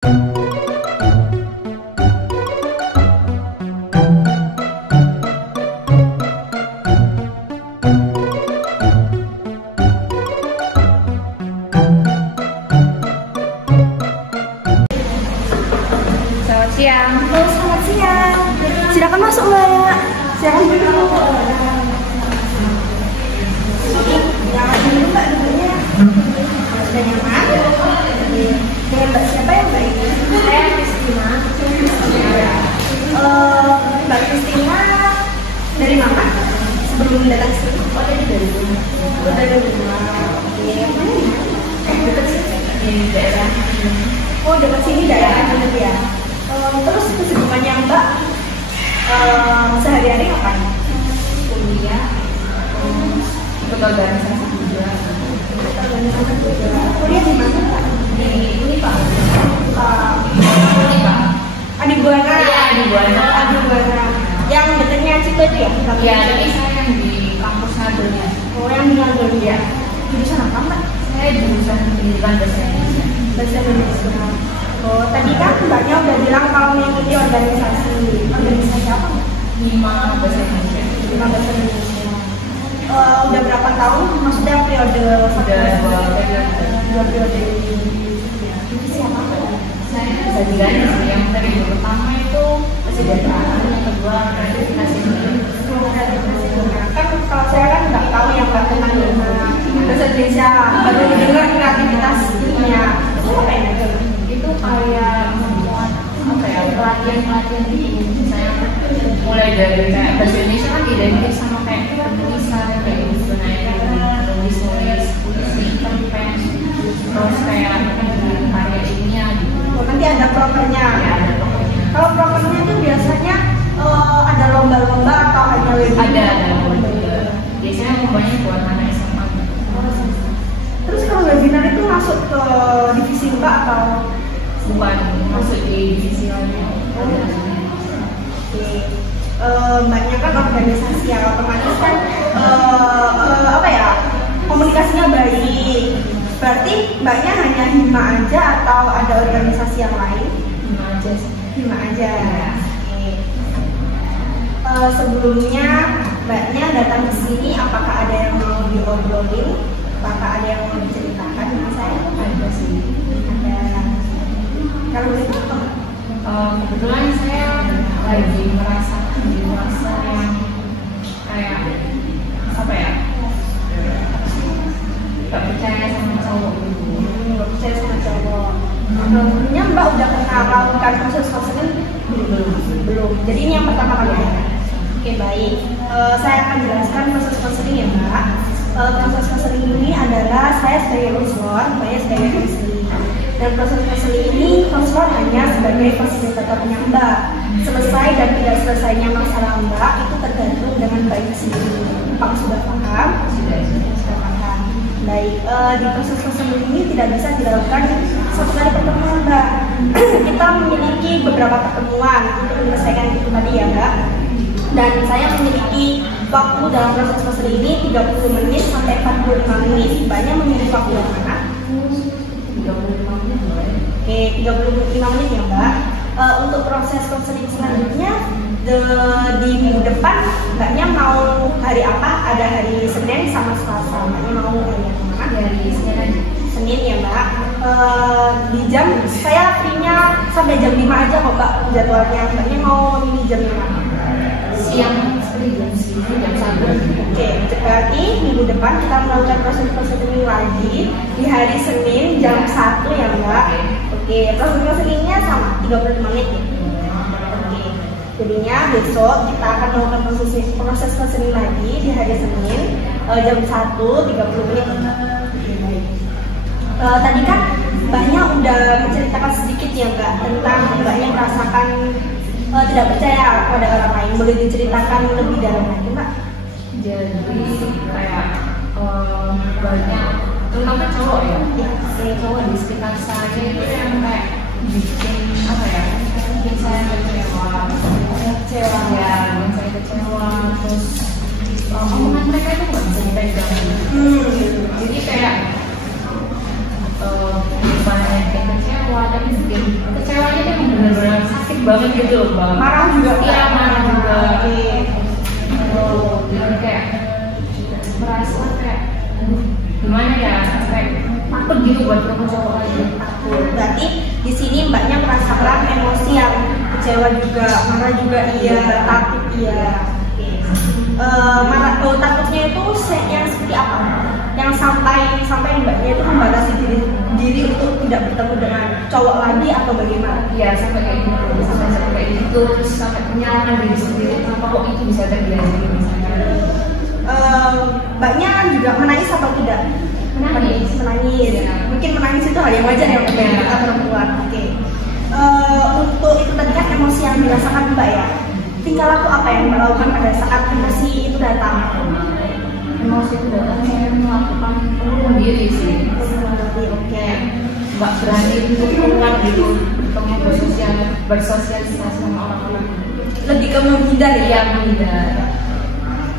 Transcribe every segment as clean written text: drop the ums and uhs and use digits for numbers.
Selamat siang. Oh, selamat siang. Silakan masuk, Mbak. Silakan dulu. Jangan dulu, Mbak, dulunya. Sudah nyaman? Dengan Mbak siapa ya, Mbak ini? Saya Kristina. Mbak Kristina dari mana? Sebelum datang sini? Oh, jadi dari rumah. Oh, dari rumah. Oke. Dekat sini? Di daerah. Oh, dekat sini daerah gitu ya. Terus kesibukannya Mbak sehari-hari ngapain? Kuliah. Ikut organisasi juga. Kuliah di mana, Pak? Di ini Pak. Ini Pak. Adi Buana. Iya, Adi Buana. Adi Buana. Yang dekatnya Cito itu ya? Iya, tapi saya yang di kampus Nadonya. Oh, yang di London ya. Jurusan apa, Mbak? Saya jurusan pendidikan bahasa Indonesia. Bahasa Indonesia. Oh, tadi kan Mbaknya udah bilang kalau mengikuti organisasi. Organisasi apa, Mbak? Hima bahasa Indonesia. Lima bahasa Indonesia. Udah berapa tahun? Maksudnya periode Sudah 2 periode. 2 periode ini. Divisi apa, Mbak? Saya bisa bilang yang periode pertama itu kesejahteraan, yang kedua kreativitas ini. Kan kalau saya kan nggak tahu yang Mbak tentang bahasa Indonesia, baru dengar kreativitas ininya. Itu apa yang ada? Itu kayak membuat apa ya, pelatihan gitu. Misalnya mulai dari kayak bahasa Indonesia kan identik sama kayak penulisan kayak gitu, nulis puisi, cerpen, terus kayak karya ilmiah gitu. Oh, nanti ada prokernya. Ya, ada pokoknya. Kalau prokernya itu biasanya ada lomba-lomba atau hanya webinar? Ada juga. Biasanya lombanya buat anak SMA. Terus kalau webinar itu masuk ke divisi Mbak atau? Bukan masuk di divisi lainnya. Oke. Mbaknya kan organisasi yang otomatis kan apa ya, komunikasinya baik. Berarti Mbaknya hanya Hima aja atau ada organisasi yang lain? Hima aja sih. Hima aja. Oke. Sebelumnya Mbaknya datang ke sini, apakah ada yang mau diobrolin? Apakah ada yang mau diceritakan sama saya? Ada sih. Ada. Kalau begitu, Kebetulan saya lagi merasakan di masa yang kayak apa ya, gak percaya sama cowok gitu. nggak percaya sama cowok. Sebelumnya Mbak udah pernah melakukan proses konseling? Belum. Jadi ini yang pertama kali ya. Oke, baik. Saya akan jelaskan proses konseling ya, Mbak. Proses konseling ini adalah saya sebagai konselor, Mbaknya sebagai konseling. Dan proses konseling ini konselor hanya sebagai fasilitatornya Mbak. Selesai dan tidak selesainya masalah Mbak itu tergantung dengan Mbaknya sendiri. Apakah sudah paham? Sudah paham. Baik, di proses konseling ini tidak bisa dilakukan satu kali pertemuan, Mbak. Kita memiliki beberapa pertemuan untuk menyelesaikan itu tadi ya, Mbak. Dan saya memiliki waktu dalam proses konseling ini 30 menit sampai 45 menit. Mbaknya memilih waktu yang mana? 35 menit. Oke, 35 menit ya, Mbak. Untuk proses konseling selanjutnya di minggu depan Mbaknya mau hari apa? Ada hari Senin sama Selasa. Mbaknya mau hari yang mana? Dari Senin aja. Senin ya, Mbak. Di jam saya free-nya sampai jam 5 aja kok, Mbak, jadwalnya. Mbaknya mau milih jam berapa? Siang sekali jam 1. Oke, berarti minggu depan kita melakukan proses konseling lagi di hari Senin jam 1 ya, Mbak. Oke, proses konselingnya sama 35 menit ya. Oke, jadinya besok kita akan melakukan proses konseling lagi di hari Senin jam 1 30 menit. Oke, baik. Tadi kan Mbaknya udah menceritakan sedikit ya, Mbak, tentang Mbaknya merasakan tidak percaya pada orang lain. Boleh diceritakan lebih dalam lagi, Mbak? Jadi kayak banyak, terutama cowok ya, cowok di sekitar saya itu yang kayak bikin apa ya, bikin saya kecewa, ya, bikin saya kecewa, terus omongan mereka itu nggak bisa dipegang. Jadi kayak bukan bikin kecewa, tapi bikin banget gitu loh mbak. Marah juga? Iya marah juga. Oh, Jadi kayak merasa kayak gimana ya, kayak takut gitu buat ketemu cowok lagi. berarti di sini mbaknya merasakan emosi yang kecewa juga, marah juga iya, takut iya. Marah, takutnya itu yang seperti apa? Yang sampai mbaknya itu membatasi diri untuk tidak bertemu dengan cowok lagi atau bagaimana? Iya sampai kayak gitu, sampai kayak gitu, terus sampai menyalahkan diri sendiri kenapa kok itu bisa terjadi misalnya. Mbaknya juga menangis atau tidak? Menangis. Ya. Mungkin menangis itu hal yang wajar ya untuk kita perempuan. Oke. Untuk itu tadi kan emosi yang dirasakan mbak ya. Tingkah laku apa yang mbak lakukan pada saat emosi itu datang? Emosi itu datang saya melakukan pengurusan diri sih. Oke. Mbak berani untuk keluar gitu, ketemu bersosialisasi sama orang-orang. Lebih ke menghindar ya? Iya menghindar.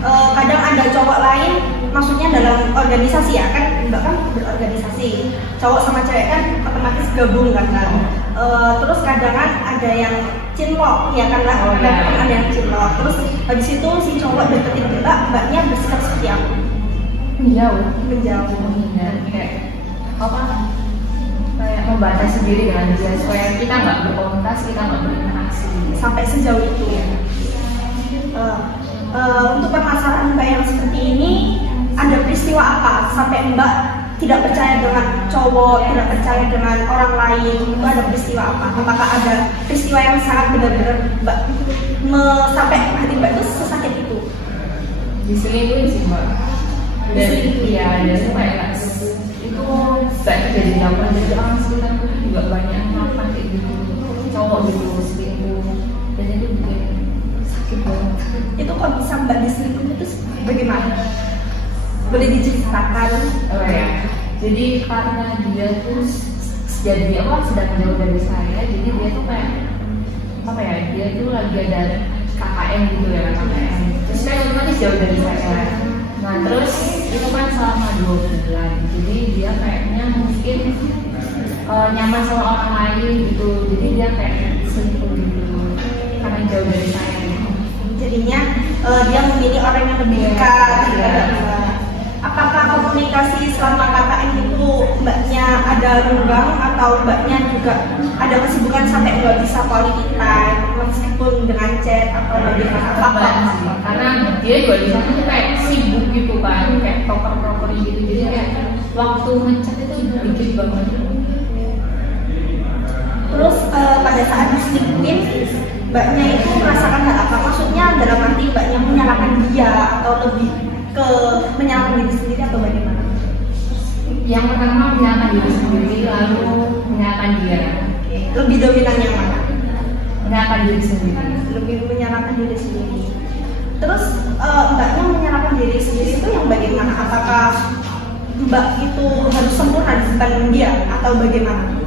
Kadang ada cowok lain, maksudnya dalam organisasi ya kan, mbak kan berorganisasi, cowok sama cewek kan otomatis gabung kan. Terus kadang kan ada yang cinlok ya kan lah, ada yang cinlok. Terus habis itu si cowok deketin mbaknya bersikap seperti apa? Menjauh, menghindar. Kayak apa? Kayak membatasi diri dengan dia supaya kita nggak berkomunikasi, kita nggak berinteraksi. Sampai sejauh itu. Untuk permasalahan mbak yang seperti ini, ada peristiwa apa sampai mbak tidak percaya dengan cowok, tidak percaya dengan orang lain? Itu ada peristiwa apa? Apakah ada peristiwa yang sangat benar-benar mbak sampai hati mbak itu sesakit itu? Diselingkuhin sih mbak. Dan iya, dan kayak itu banyak jadi laporan dari orang sekitar juga banyak yang melakukan kayak gitu, cowok gitu selingkuh, dan itu bikin sakit banget. Itu kok bisa mbak diselingkuh itu bagaimana? Boleh diceritakan? Oh ya, jadi karena dia tuh jadi dia kan sedang jauh dari saya, jadi dia tuh kayak apa ya, dia tuh lagi ada KKN gitu ya, KKN. Terus kan otomatis jauh dari saya. Nah terus itu kan selama 2 bulan, jadi dia kayaknya mungkin nyaman sama orang lain gitu, jadi dia kayak selingkuh gitu karena jauh dari saya. Jadinya dia memilih orang yang lebih dekat. Apakah komunikasi selama KKN itu mbaknya ada renggang atau mbaknya juga ada kesibukan sampai nggak bisa quality time meskipun dengan chat atau bagaimana? Karena dia juga di sana tuh kayak sibuk gitu kan, kayak proper gitu, jadi kayak waktu ngechat itu dikit banget. Terus pada saat diselingkuhin, mbaknya itu merasakan hal apa? Maksudnya dalam arti mbaknya menyalahkan dia atau lebih ke menyalahkan diri sendiri atau bagaimana? Yang pertama menyalahkan diri sendiri, lalu menyalahkan dia. Lebih dominan yang mana? Menyalahkan diri sendiri. Lebih menyalahkan diri sendiri. Terus mbaknya menyalahkan diri sendiri itu yang bagaimana? Apakah mbak itu harus sempurna di depan dia atau bagaimana?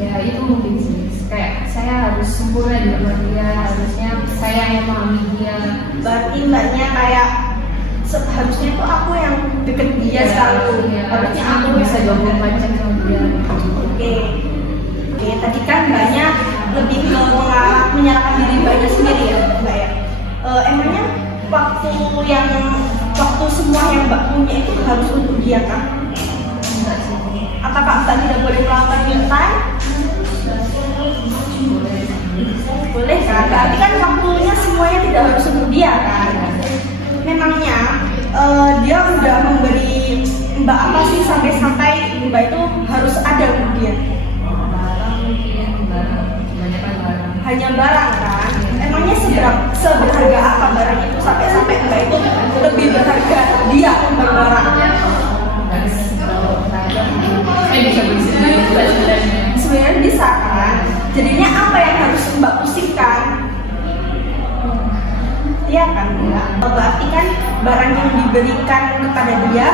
Ya itu mungkin sih, kayak saya harus sempurna di depan dia, harusnya saya yang memahami dia. Berarti mbaknya kayak seharusnya itu aku yang deket dia selalu. Harusnya aku bisa 24 jam sama dia. Oke, tadi kan mbaknya lebih ke menyalahkan diri mbaknya sendiri ya mbak ya. Emangnya waktu semua yang mbak punya itu harus untuk dia kan? Enggak sih. Apakah mbak tidak boleh melakukan me time? Boleh kan? Berarti kan waktunya semuanya tidak harus untuk dia kan? Memangnya dia udah memberi mbak apa sih sampai mbak itu harus ada untuk dia? Barang mungkin, kebanyakan barang. Hanya barang kan? Emangnya seberharga apa barang itu sampai mbak itu lebih berharga dia ketimbang barang? Bisa beli sendiri sebenarnya. Sebenarnya bisa kan? Jadinya apa yang harus mbak pusingkan? Iya kan mbak? Berarti kan barang yang diberikan kepada dia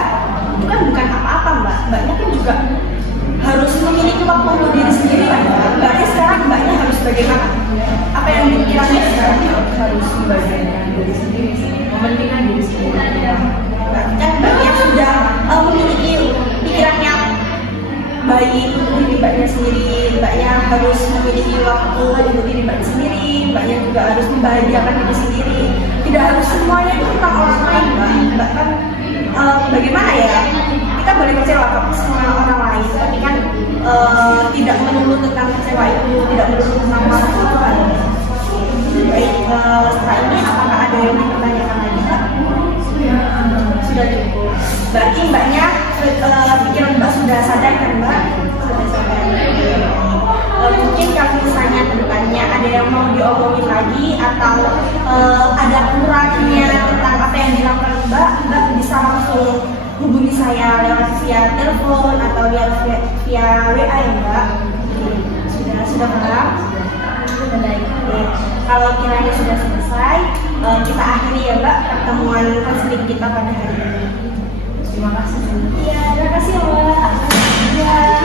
itu kan bukan apa-apa mbak. Mbaknya kan juga harus memiliki waktu untuk diri sendiri kan mbak. Berarti sekarang mbaknya harus bagaimana? Apa yang dikiranya sekarang? Harus membagikan diri sendiri, mementingkan diri sendiri. Berarti kan mbaknya sudah memiliki pikiran yang baik untuk diri mbaknya sendiri. Mbaknya harus memiliki waktu untuk diri mbaknya sendiri. Mbaknya juga harus membahagiakan diri sendiri. Tidak harus semuanya itu tentang orang lain, mbak kan bagaimana ya, kita boleh kecewa sama orang lain, tapi kan tidak melulu tentang kecewa itu, tidak melulu tentang marah itu kan. Baik, setelah ini apakah ada yang dipertanyakan lagi, Mbak? Sudah cukup. Berarti mbaknya pikiran mbak sudah sadar kan, Mbak? Sudah sadar. Mungkin kalau misalnya kedepannya ada yang mau diomongin lagi atau ada kurangnya tentang apa yang dilakukan mbak bisa langsung hubungi saya lewat via telepon atau via WA ya, Mbak. Sudah paham? Sudah baik. Kalau kiranya sudah selesai, kita akhiri ya, Mbak, pertemuan konseling kita pada hari ini. Terima kasih. Iya, terima kasih, Mbak. Ya.